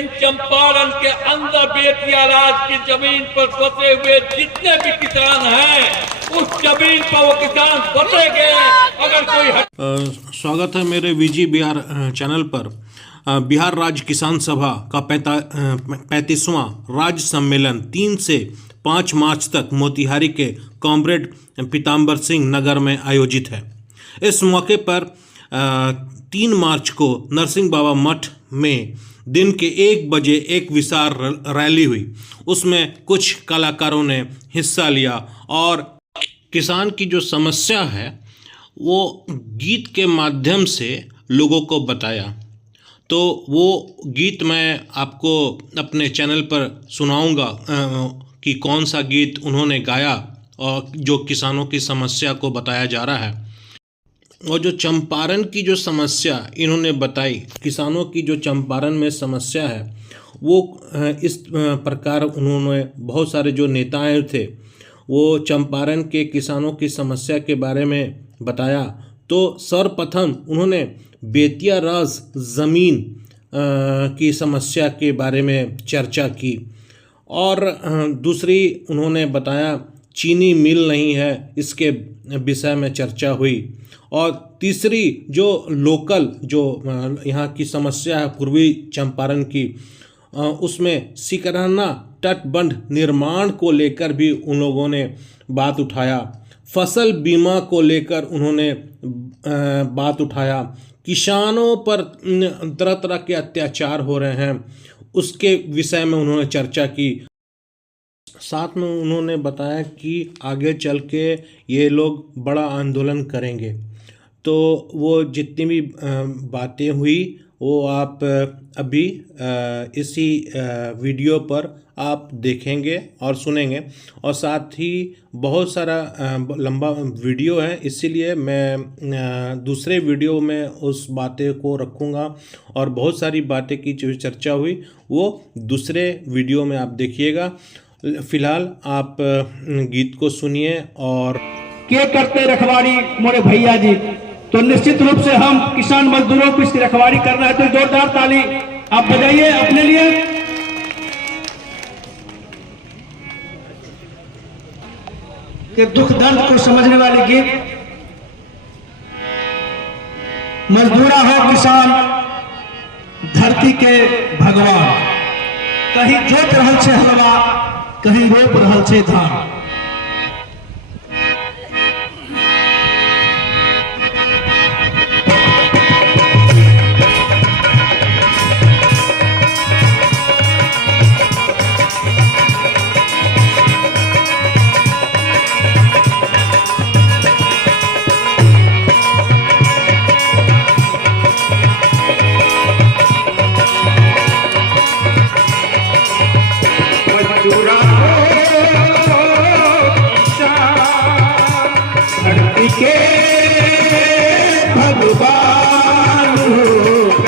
लेकिन चंपारण के अंदर बेतिया राज की जमीन पर बसे हुए जितने भी किसान हैं उस जमीन पर वो किसान बसेंगे। अगर कोई स्वागत है मेरे वीजी बिहार चैनल पर। बिहार राज्य किसान सभा का 35वां राज्य सम्मेलन 3 से 5 मार्च तक मोतिहारी के कॉमरेड पीताम्बर सिंह नगर में आयोजित है। इस मौके पर 3 मार्च को नरसिंह बाबा मठ में दिन के 1 बजे एक विशाल रैली हुई। उसमें कुछ कलाकारों ने हिस्सा लिया और किसान की जो समस्या है वो गीत के माध्यम से लोगों को बताया। तो वो गीत मैं आपको अपने चैनल पर सुनाऊंगा कि कौन सा गीत उन्होंने गाया और जो किसानों की समस्या को बताया जा रहा है। और जो चंपारण की जो समस्या इन्होंने बताई, किसानों की जो चंपारण में समस्या है वो इस प्रकार उन्होंने बहुत सारे जो नेताएं थे वो चंपारण के किसानों की समस्या के बारे में बताया। तो सर्वप्रथम उन्होंने बेतिया राज ज़मीन की समस्या के बारे में चर्चा की और दूसरी उन्होंने बताया चीनी मिल नहीं है, इसके विषय में चर्चा हुई। और तीसरी जो लोकल जो यहाँ की समस्या है पूर्वी चंपारण की, उसमें सिकरहना तटबंध निर्माण को लेकर भी उन लोगों ने बात उठाया। फसल बीमा को लेकर उन्होंने बात उठाया। किसानों पर तरह तरह के अत्याचार हो रहे हैं उसके विषय में उन्होंने चर्चा की। साथ में उन्होंने बताया कि आगे चल के ये लोग बड़ा आंदोलन करेंगे। तो वो जितनी भी बातें हुई वो आप अभी इसी वीडियो पर आप देखेंगे और सुनेंगे। और साथ ही बहुत सारा लंबा वीडियो है, इसीलिए मैं दूसरे वीडियो में उस बातें को रखूँगा और बहुत सारी बातें की जो चर्चा हुई वो दूसरे वीडियो में आप देखिएगा। फिलहाल आप गीत को सुनिए। और क्या करते रखवारी मोरे भैया जी, तो निश्चित रूप से हम किसान मजदूरों को इसकी रखवाली करना है। तो जोरदार ताली आप बजाइए अपने लिए। कि दुख दर्द को समझने वाले गीत, मजदूरा हो किसान धरती के भगवान, कहीं जोत रहल छे हलवा, कहीं रोप रहल छे धान।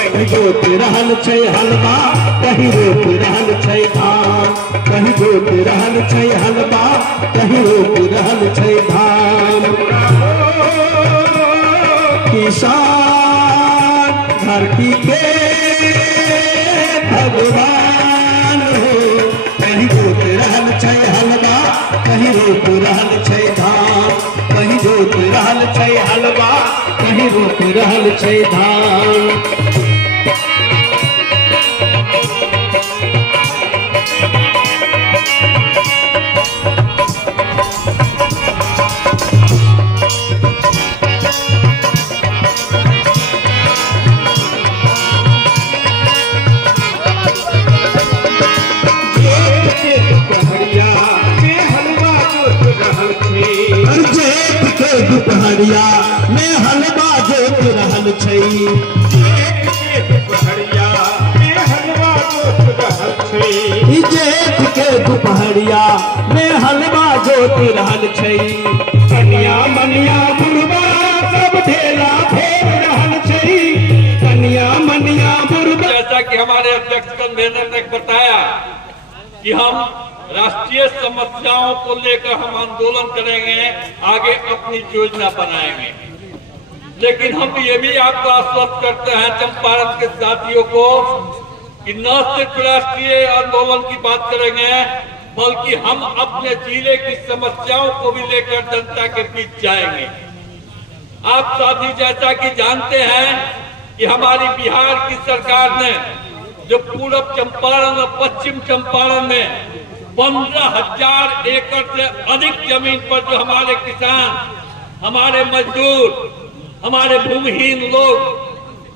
कहीं जोत रहल छै हलवा, कहीं रोप रहल छै धान। कहीं जोत रहल छै हलवा, कहीं रोप रहल छै धान। किसान धरती के भगवान हो, कहीं जोत रहल छै हलवा, कहीं रोप रहल छै धान। कहीं जोत रहल छै हलवा, कहीं रोप रहल छै धान। दुपहरिया में हलवा जोत रहल छै। दुपहरिया में हलवा जोत रहल छै। जेठ के दुपहरिया में हलवा जोत रहल छै। कन्या मनिया बुढ़वा सब ढेला फेर रहल छै। कन्या मनिया बुढ़वा। जैसा कि हमारे अध्यक्ष कन्वेनर ने बताया कि हम राष्ट्रीय समस्याओं को लेकर हम आंदोलन करेंगे, आगे अपनी योजना बनाएंगे। लेकिन हम ये भी आपको आश्वस्त करते हैं चंपारण के साथियों को कि न सिर्फ राष्ट्रीय आंदोलन की बात करेंगे, बल्कि हम अपने जिले की समस्याओं को भी लेकर जनता के बीच जाएंगे। आप साथी जैसा कि जानते हैं कि हमारी बिहार की सरकार ने जो पूर्व चंपारण और पश्चिम चंपारण में 15,000 एकड़ से अधिक जमीन पर जो हमारे किसान, हमारे मजदूर, हमारे भूमिहीन लोग,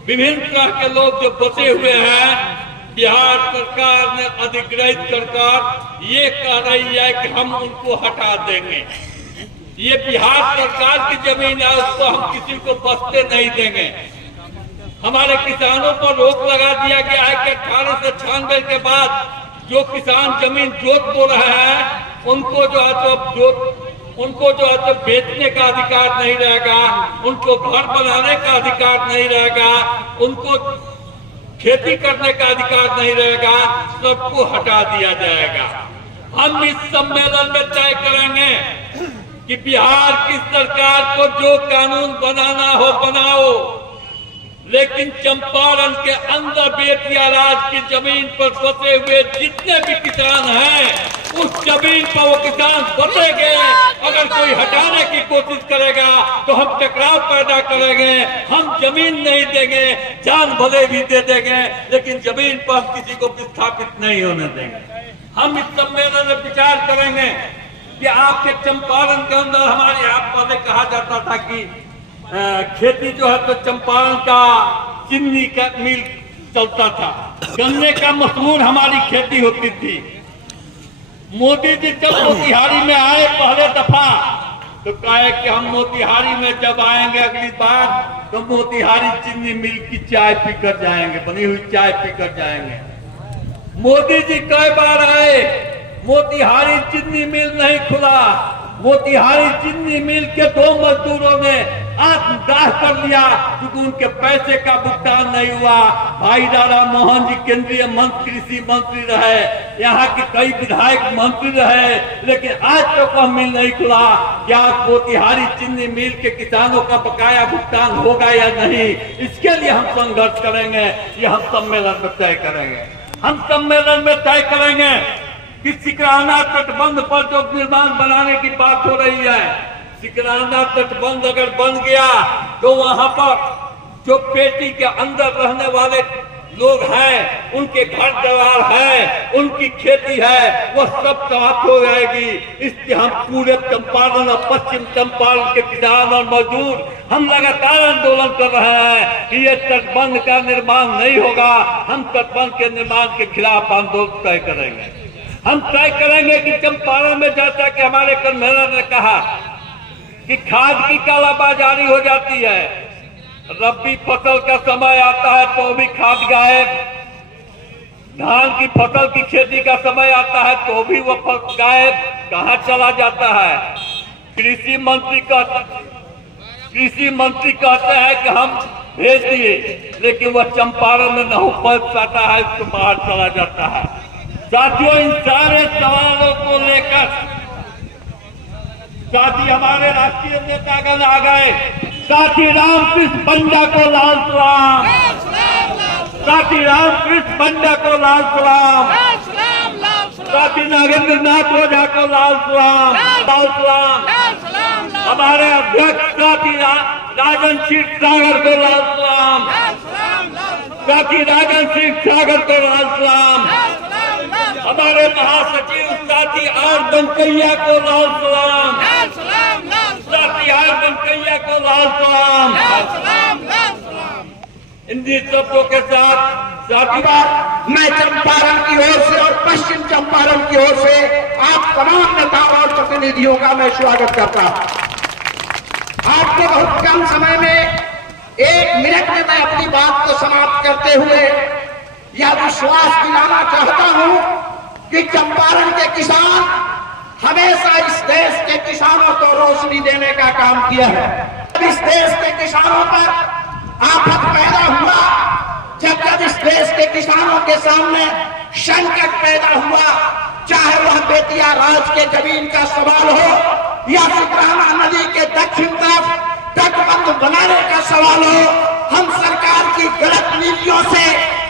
विभिन्न तरह के लोग जो बचे हुए हैं, बिहार सरकार ने अधिग्रहित कर ये कह रही है कि हम उनको हटा देंगे। ये बिहार सरकार की जमीन है, उसको हम किसी को बसते नहीं देंगे। हमारे किसानों पर रोक लगा दिया गया है कि 1896 के बाद जो किसान जमीन जोत बो रहे हैं उनको जो है तो बेचने का अधिकार नहीं रहेगा, उनको घर बनाने का अधिकार नहीं रहेगा, उनको खेती करने का अधिकार नहीं रहेगा, सबको हटा दिया जाएगा। हम इस सम्मेलन में तय करेंगे कि बिहार की सरकार को जो कानून बनाना हो बनाओ, लेकिन चंपारण के अंदर बेतिया राज की जमीन पर बसे हुए जितने भी किसान हैं, उस जमीन पर वो किसान बसेंगे। अगर कोई हटाने की कोशिश करेगा तो हम टकराव पैदा करेंगे। हम जमीन नहीं देंगे, जान भले भी दे देंगे, लेकिन जमीन पर हम किसी को विस्थापित नहीं होने देंगे। हम इस सम्मेलन में विचार करेंगे कि आपके चंपारण के अंदर हमारे आप पहले कहा जाता था कि खेती जो है तो चंपारण का चीनी का मिल चलता था, गन्ने का मशहूर हमारी खेती होती थी। मोदी जी जब मोतिहारी में आए पहले दफा तो कहे कि हम मोतिहारी में जब आएंगे अगली बार तो मोतिहारी चीनी मिल की चाय पीकर जाएंगे, बनी हुई चाय पीकर जाएंगे। मोदी जी कई बार आए, मोतिहारी चीनी मिल नहीं खुला। मोतिहारी चीनी मिल के 2 मजदूरों ने आत्मदाह कर लिया क्योंकि उनके पैसे का भुगतान नहीं हुआ। भाई दादा मोहन जी केंद्रीय मंत्री, कृषि मंत्री रहे, यहाँ के कई विधायक मंत्री रहे, लेकिन आज तक वह मिल नहीं खुला। क्या मोतिहारी चीनी मिल के किसानों का बकाया भुगतान होगा या नहीं, इसके लिए हम संघर्ष करेंगे। ये हम सम्मेलन में तय करेंगे। हम सम्मेलन में तय करेंगे कि सिकराना तटबंध पर जो निर्माण बनाने की बात हो रही है, सिकराना तटबंध अगर बन गया तो वहां पर जो पेटी के अंदर रहने वाले लोग हैं, उनके घर द्वार है, उनकी खेती है, वो सब समाप्त हो जाएगी। इसलिए हम पूरे चंपारण और पश्चिम चंपारण के किसान और मजदूर हम लगातार आंदोलन कर रहे हैं कि ये तटबंध का निर्माण नहीं होगा। हम तटबंध के निर्माण के खिलाफ आंदोलन तय करेंगे। हम तय करेंगे कि चंपारण में जैसा कि हमारे कन्वेनर ने कहा कि खाद की कालाबाजारी हो जाती है, रबी फसल का समय आता है तो भी खाद गायब, धान की फसल की खेती का समय आता है तो भी वो गायब, कहाँ चला जाता है। कृषि मंत्री कहते हैं कि हम भेज दिए, लेकिन वह चंपारण में नहीं पहुंच पाता है, इसको बाहर चला जाता है। साथियों, इन सारे सवालों को लेकर साथी हमारे राष्ट्रीय नेतागण आ गए। साथी रामकृष्ण पंडा को लाल सलाम, साथी रामकृष्ण पंडा को लाल सलाम, साथी नागेंद्र नाथ ओझा को लाल सलाम, लाल सलाम। हमारे अध्यक्ष साथी राजन सिंह सागर को लाल सलाम, साथी राजन सिंह सागर को लाल सलाम। हमारे महासचिव साथी आर वेंकैया को लाल सलाम, साथी आर वेंकैया को लाल सलाम। इन शब्दों के साथ साथी मैं चंपारण की ओर से और पश्चिम चंपारण की ओर से आप तमाम नेताओं और प्रतिनिधियों का मैं स्वागत करता हूं। आपको बहुत कम समय में 1 मिनट में मैं अपनी बात को समाप्त करते हुए यह विश्वास दिलाना चाहता हूं कि चंपारण के किसान हमेशा इस देश के किसानों को रोशनी देने का काम किया है। इस देश के किसानों पर आफत पैदा हुआ, जब इस देश के किसानों के सामने संकट पैदा हुआ, चाहे वह बेतिया राज के जमीन का सवाल हो या सिकराना नदी के दक्षिण तरफ तटबंध बनाने का सवाल हो, हम सरकार की गलत नीतियों से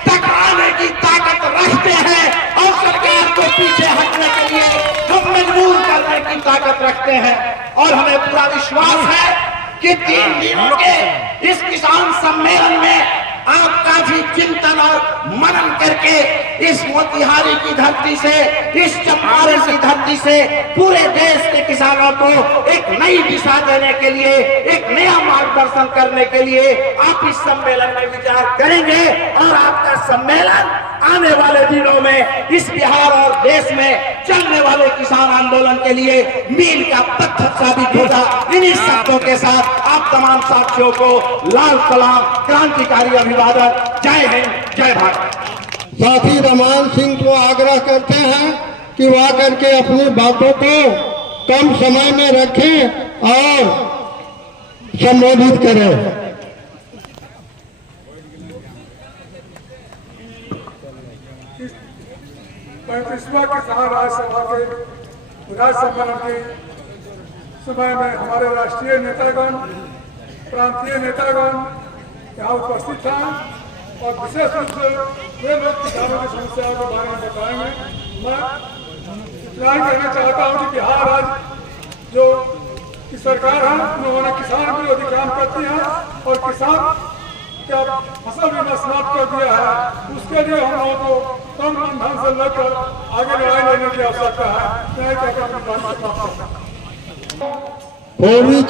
टकराने की ताकत रखते हैं और सरकार को पीछे हटने के लिए हम मजबूर करने की ताकत रखते हैं। और हमें पूरा विश्वास है कि 3 दिनों के इस किसान सम्मेलन में आप काफी चिंतन और मनन करके इस मोतिहारी की धरती से, इस चंपारण की धरती से पूरे देश के किसानों को एक नई दिशा देने के लिए, एक नया मार्गदर्शन करने के लिए आप इस सम्मेलन में विचार करेंगे। और आपका सम्मेलन आने वाले दिनों में इस बिहार और देश में चलने वाले किसान आंदोलन के लिए मील का पत्थर साबित होगा। इन्हीं शब्दों के साथ आप तमाम साथियों को लाल सलाम, क्रांतिकारी अभिवादन। जय हिंद, जय भारत। साथी रमान सिंह को आग्रह करते हैं कि वह करके अपनी बातों को कम समय में रखें और संबोधित करें। 35वां किसान राज्यसभा के राज्य सम्मेलन के समय में हमारे राष्ट्रीय नेतागण, प्रांतीय नेतागण यहाँ उपस्थित था और विशेष रूप से वे लोग किसानों की समस्याओं के बारे में बताएंगे। मैं इतना ही कहना चाहता हूँ कि बिहार राज्य जो की सरकार है उन्होंने किसान विरोधी काम करती है और किसान क्या फसल बीमा समाप्त कर दिया है। उसके लिए हम लोगों को कम ढंग से लेकर आगे लड़ाई लड़ने की आवश्यकता है। पूर्वी